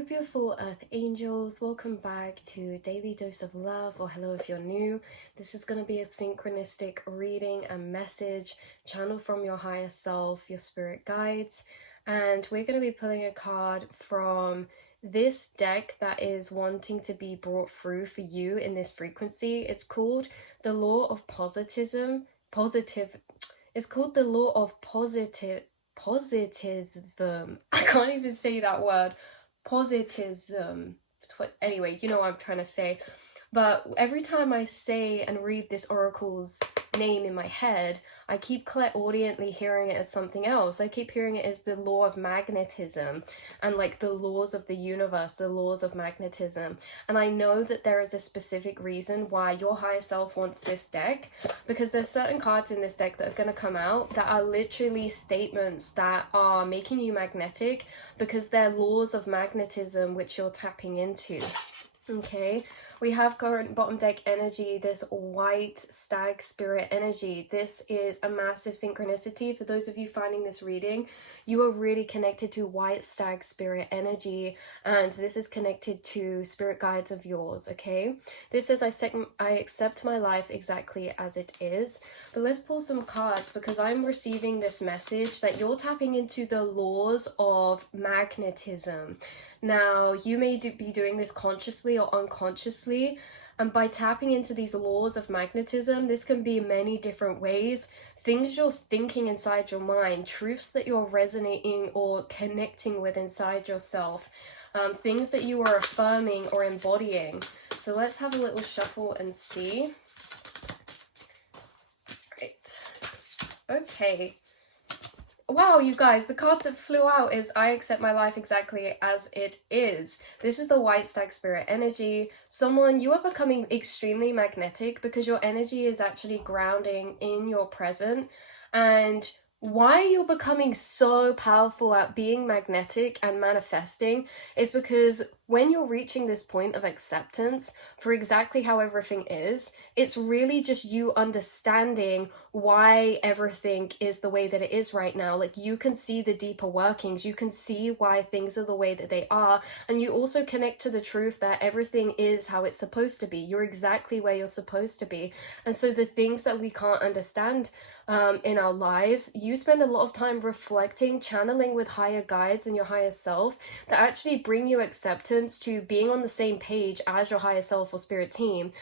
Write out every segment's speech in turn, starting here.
Hello beautiful earth angels, welcome back to Daily Dose of Love, or hello if you're new. This is going to be a synchronistic reading and message channeled from your higher self, your spirit guides, and we're going to be pulling a card from this deck that is wanting to be brought through for you in this frequency. It's called the Law of Positivism. It's called the Law of Positivism. I can't even say that word. Positivism. Anyway, you know what I'm trying to say. But every time I say and read this oracle's name in my head, I keep clairaudiently hearing it as something else. I keep hearing it as the law of magnetism and like the laws of the universe, the laws of magnetism. And I know that there is a specific reason why your higher self wants this deck, because there's certain cards in this deck that are going to come out that are literally statements that are making you magnetic because they're laws of magnetism which you're tapping into. Okay, we have current bottom deck energy, this white stag spirit energy. This is a massive synchronicity. For those of you finding this reading, you are really connected to white stag spirit energy, and this is connected to spirit guides of yours. Okay, this says I accept my life exactly as it is. But let's pull some cards, because I'm receiving this message that you're tapping into the laws of magnetism. Now, you may be doing this consciously or unconsciously, and by tapping into these laws of magnetism, this can be many different ways. Things you're thinking inside your mind, truths that you're resonating or connecting with inside yourself, things that you are affirming or embodying. So let's have a little shuffle and see. Right. Okay. Wow, you guys, the card that flew out is I accept my life exactly as it is. This is the white stag spirit energy. You are becoming extremely magnetic because your energy is actually grounding in your present. And why you're becoming so powerful at being magnetic and manifesting is because when you're reaching this point of acceptance for exactly how everything is, it's really just you understanding why everything is the way that it is right now. Like, you can see the deeper workings, you can see why things are the way that they are, and you also connect to the truth that everything is how it's supposed to be. You're exactly where you're supposed to be. And so the things that we can't understand in our lives, you spend a lot of time reflecting, channeling with higher guides and your higher self that actually bring you acceptance to being on the same page as your higher self or spirit team,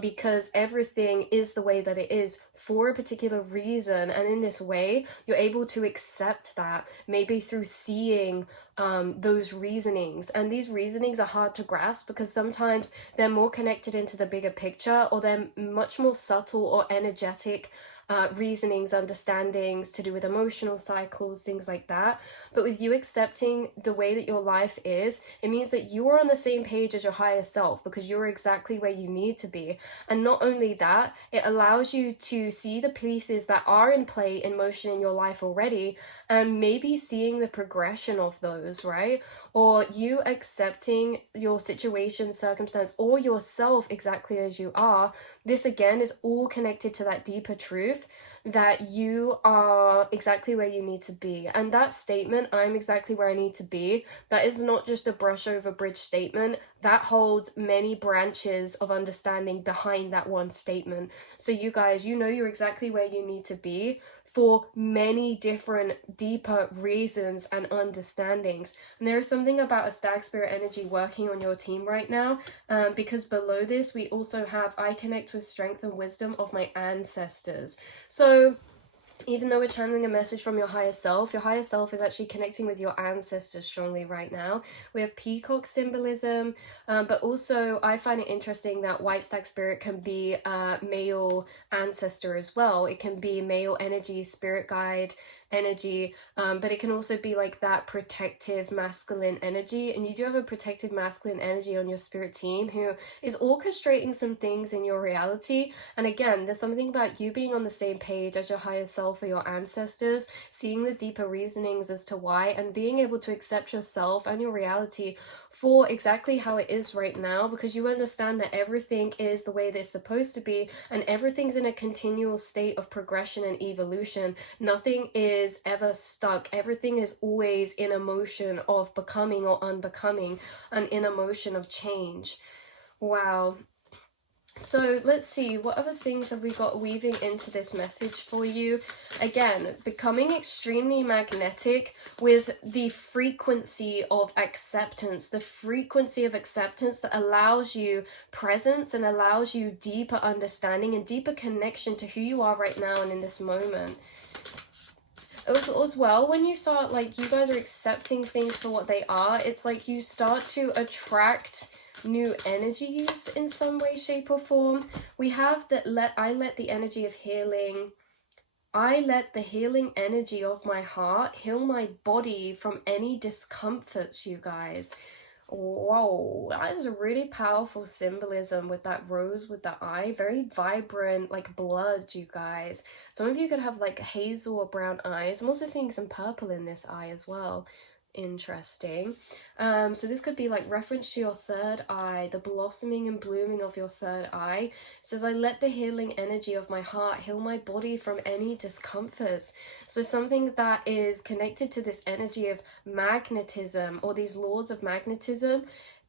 because everything is the way that it is for a particular reason. And in this way, you're able to accept that, maybe through seeing those reasonings. And these reasonings are hard to grasp because sometimes they're more connected into the bigger picture, or they're much more subtle or energetic reasonings, understandings to do with emotional cycles, things like that. But with you accepting the way that your life is, it means that you are on the same page as your higher self, because you're exactly where you need to be. And not only that, it allows you to see the pieces that are in play, in motion in your life already, and maybe seeing the progression of those, right? Or you accepting your situation, circumstance, or yourself exactly as you are. This again is all connected to that deeper truth that you are exactly where you need to be. And that statement, I'm exactly where I need to be, that is not just a brush over bridge statement. That holds many branches of understanding behind that one statement. So you guys, you know you're exactly where you need to be for many different deeper reasons and understandings. And there is something about a stag spirit energy working on your team right now, because below this we also have I connect with strength and wisdom of my ancestors. So even though we're channeling a message from your higher self is actually connecting with your ancestors strongly right now. We have peacock symbolism, but also I find it interesting that white stag spirit can be a male ancestor as well. It can be male energy, spirit guide energy, but it can also be like that protective masculine energy. And you do have a protective masculine energy on your spirit team who is orchestrating some things in your reality. And again, there's something about you being on the same page as your higher self or your ancestors, seeing the deeper reasonings as to why, and being able to accept yourself and your reality for exactly how it is right now, because you understand that everything is the way they're supposed to be, and everything's in a continual state of progression and evolution. Nothing is is ever stuck. Everything is always in a motion of becoming or unbecoming, and in a motion of change. Wow. So let's see, what other things have we got weaving into this message for you? Again, becoming extremely magnetic with the frequency of acceptance, the frequency of acceptance that allows you presence and allows you deeper understanding and deeper connection to who you are right now and in this moment. As well, when you start, like, you guys are accepting things for what they are, it's like you start to attract new energies in some way, shape, or form. We have that I let the energy of healing, I let the healing energy of my heart heal my body from any discomforts, you guys. Whoa, that is a really powerful symbolism with that rose with the eye. Very vibrant, like blood, you guys. Some of you could have like hazel or brown eyes. I'm also seeing some purple in this eye as well. Interesting. So this could be like reference to your third eye, the blossoming and blooming of your third eye. It says, I let the healing energy of my heart heal my body from any discomforts. So something that is connected to this energy of magnetism, or these laws of magnetism,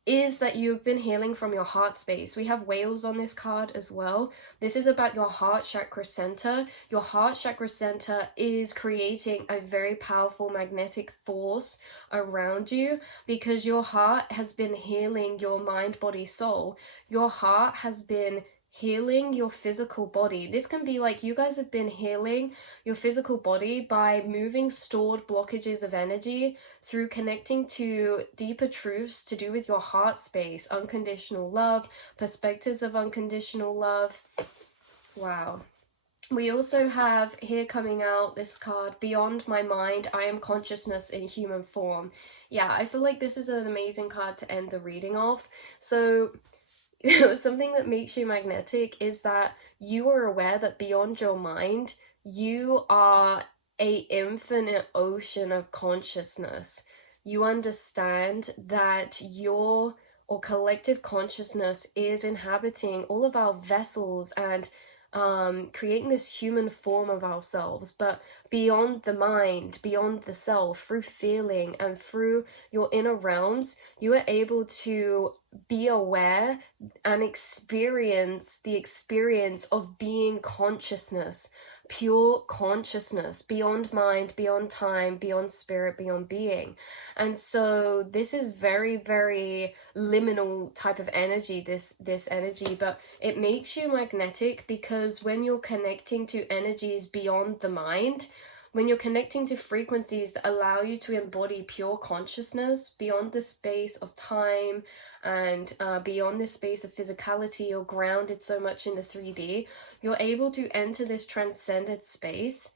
is that you've been healing from your heart space. We have whales on this card as well. This is about your heart chakra center. Your heart chakra center is creating a very powerful magnetic force around you, because your heart has been healing your mind, body, soul. Your heart has been healing your physical body. This can be like you guys have been healing your physical body by moving stored blockages of energy through connecting to deeper truths to do with your heart space, unconditional love, perspectives of unconditional love. Wow. We also have here coming out this card, Beyond My Mind, I Am Consciousness in Human Form. Yeah, I feel like this is an amazing card to end the reading off. So something that makes you magnetic is that you are aware that beyond your mind, you are a infinite ocean of consciousness. You understand that your or collective consciousness is inhabiting all of our vessels and creating this human form of ourselves, but beyond the mind, beyond the self, through feeling and through your inner realms, you are able to be aware and experience the experience of being consciousness, pure consciousness, beyond mind, beyond time, beyond spirit, beyond being. And so this is very, very liminal type of energy, this energy, but it makes you magnetic because when you're connecting to energies beyond the mind, when you're connecting to frequencies that allow you to embody pure consciousness beyond the space of time and beyond this space of physicality or grounded so much in the 3D, you're able to enter this transcended space,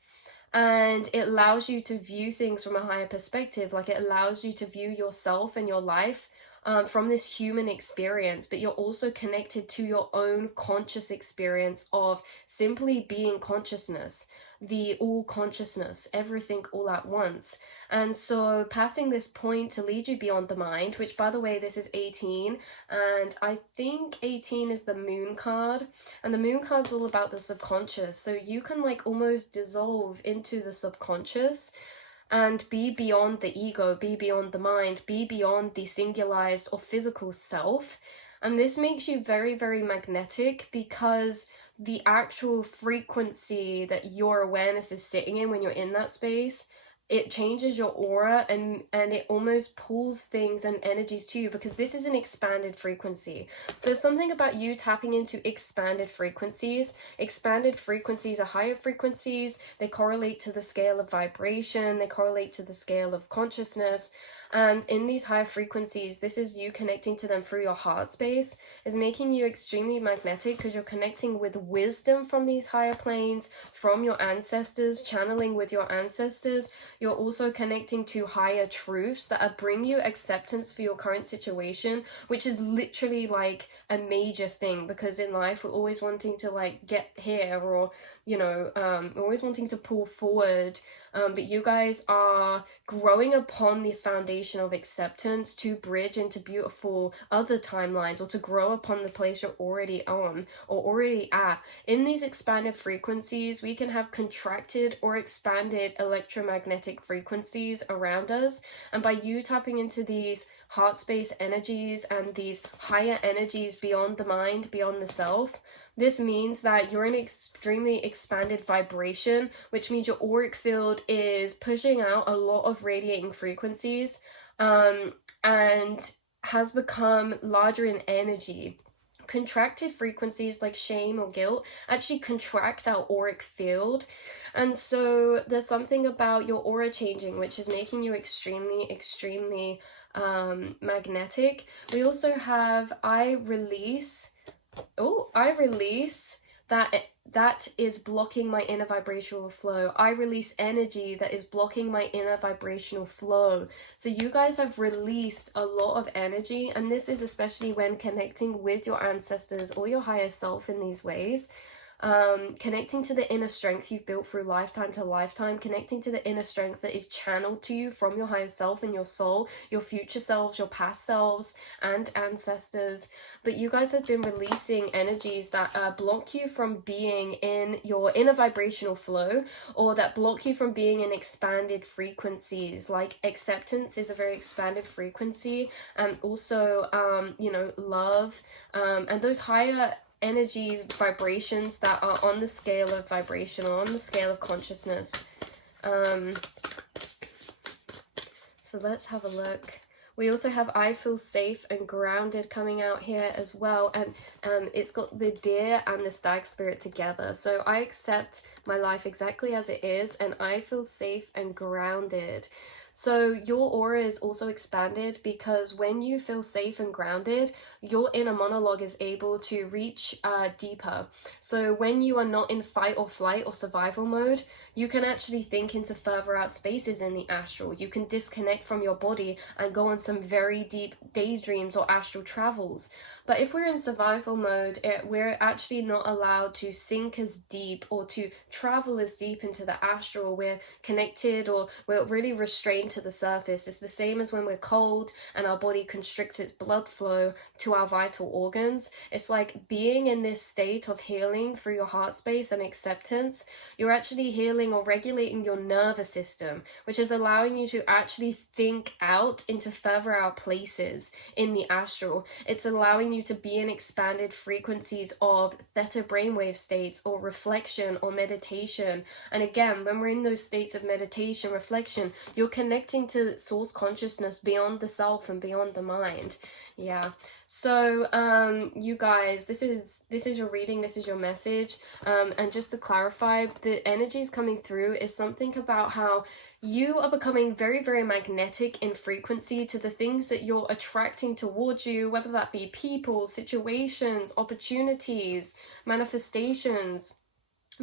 and it allows you to view things from a higher perspective. Like, it allows you to view yourself and your life from this human experience, but you're also connected to your own conscious experience of simply being consciousness, the all consciousness, everything all at once. And so passing this point to lead you beyond the mind, which, by the way, this is 18, and I think 18 is the moon card, and the moon card is all about the subconscious. So you can like almost dissolve into the subconscious and be beyond the ego, be beyond the mind, be beyond the singularized or physical self. And this makes you very, very magnetic, because the actual frequency that your awareness is sitting in when you're in that space, it changes your aura, and it almost pulls things and energies to you, because this is an expanded frequency. So there's something about you tapping into expanded frequencies. Expanded frequencies are higher frequencies. They correlate to the scale of vibration. They correlate to the scale of consciousness. And in these higher frequencies, this is you connecting to them through your heart space, is making you extremely magnetic, because you're connecting with wisdom from these higher planes, from your ancestors, channeling with your ancestors. You're also connecting to higher truths that bring you acceptance for your current situation, which is literally like a major thing, because in life we're always wanting to like get here, or you know, always wanting to pull forward, but you guys are growing upon the foundation of acceptance to bridge into beautiful other timelines, or to grow upon the place you're already on or already at. In these expanded frequencies, we can have contracted or expanded electromagnetic frequencies around us, and by you tapping into these heart space energies and these higher energies beyond the mind, beyond the self, this means that you're in extremely expanded vibration, which means your auric field is pushing out a lot of radiating frequencies, and has become larger in energy. Contracted frequencies like shame or guilt actually contract our auric field. And so there's something about your aura changing, which is making you extremely magnetic. We also have I release that is blocking my inner vibrational flow. I release energy that is blocking my inner vibrational flow. So you guys have released a lot of energy, and this is especially when connecting with your ancestors or your higher self in these ways. Connecting to the inner strength you've built through lifetime to lifetime, connecting to the inner strength that is channeled to you from your higher self and your soul, your future selves, your past selves, and ancestors. But you guys have been releasing energies that block you from being in your inner vibrational flow, or that block you from being in expanded frequencies. Like acceptance is a very expanded frequency, and also you know, love, and those higher energy vibrations that are on the scale of vibration, or on the scale of consciousness. So let's have a look. We also have I feel safe and grounded coming out here as well, and it's got the deer and the stag spirit together. So I accept my life exactly as it is, and I feel safe and grounded. So your aura is also expanded, because when you feel safe and grounded, your inner monologue is able to reach deeper. So when you are not in fight or flight or survival mode, you can actually think into further out spaces in the astral. You can disconnect from your body and go on some very deep daydreams or astral travels. But if we're in survival mode, we're actually not allowed to sink as deep or to travel as deep into the astral. We're connected, or we're really restrained to the surface. It's the same as when we're cold and our body constricts its blood flow to our vital organs. It's like being in this state of healing through your heart space and acceptance. You're actually healing or regulating your nervous system, which is allowing you to actually think out into further out places in the astral. It's allowing you to be in expanded frequencies of theta brainwave states, or reflection, or meditation. And again, when we're in those states of meditation, reflection, you're connecting to source consciousness beyond the self and beyond the mind. Yeah. So you guys, this is your reading, this is your message, and just to clarify, the energies coming through is something about how you are becoming very magnetic in frequency to the things that you're attracting towards you, whether that be people, situations, opportunities, manifestations,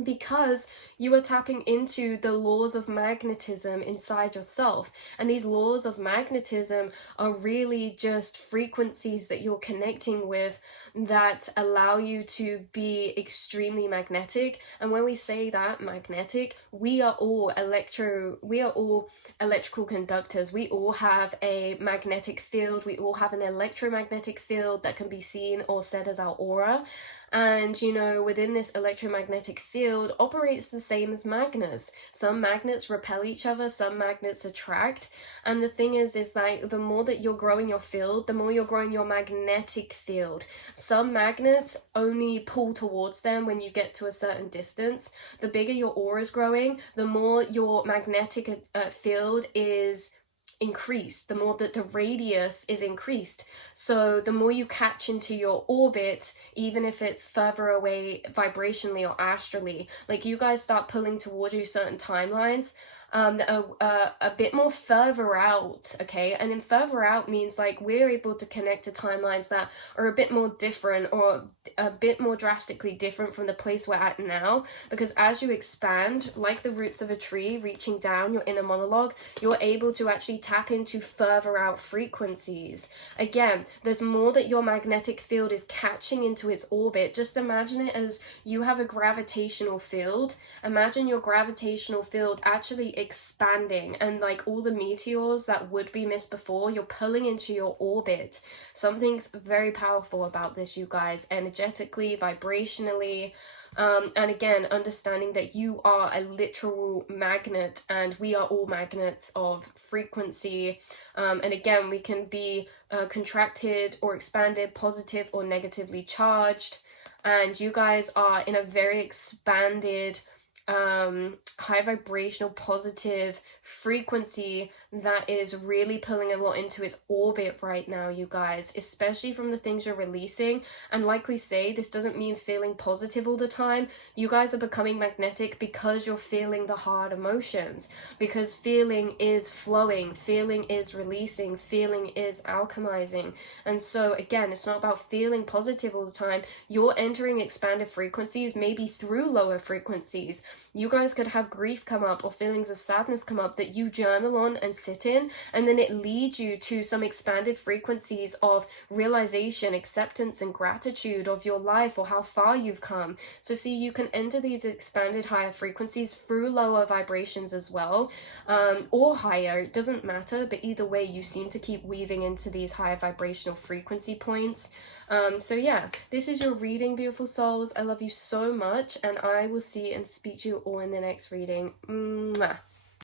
because you are tapping into the laws of magnetism inside yourself. And these laws of magnetism are really just frequencies that you're connecting with that allow you to be extremely magnetic. And when we say that magnetic, we are all electrical conductors. We all have a magnetic field. We all have an electromagnetic field that can be seen or said as our aura. And, you know, within this electromagnetic field operates the same as magnets. Some magnets repel each other, some magnets attract. And the thing is that the more that you're growing your field, the more you're growing your magnetic field. Some magnets only pull towards them when you get to a certain distance. The bigger your aura is growing, the more your magnetic field is increased, the more that the radius is increased. So the more you catch into your orbit, even if it's further away vibrationally or astrally, like you guys start pulling towards you certain timelines, a bit more further out, okay? And then further out means like we're able to connect to timelines that are a bit more different, or a bit more drastically different from the place we're at now, because as you expand, like the roots of a tree reaching down your inner monologue, you're able to actually tap into further out frequencies. Again, there's more that your magnetic field is catching into its orbit. Just imagine it as you have a gravitational field. Imagine your gravitational field actually expanding, and like all the meteors that would be missed before, you're pulling into your orbit. Something's very powerful about this, you guys, energetically, vibrationally. And again, understanding that you are a literal magnet, and we are all magnets of frequency. And again, we can be contracted or expanded, positive or negatively charged. And you guys are in a very expanded, high vibrational, positive frequency that is really pulling a lot into its orbit right now, you guys, especially from the things you're releasing. And like we say, this doesn't mean feeling positive all the time. You guys are becoming magnetic because you're feeling the hard emotions, because feeling is flowing, feeling is releasing, feeling is alchemizing. And so again, it's not about feeling positive all the time. You're entering expanded frequencies, maybe through lower frequencies. You guys could have grief come up or feelings of sadness come up that you journal on and sit in, and then it leads you to some expanded frequencies of realization, acceptance, and gratitude of your life or how far you've come. So see, you can enter these expanded higher frequencies through lower vibrations as well, or higher, it doesn't matter, but either way you seem to keep weaving into these higher vibrational frequency points. So yeah, this is your reading, beautiful souls. I love you so much, and I will see and speak to you all in the next reading. Mwah.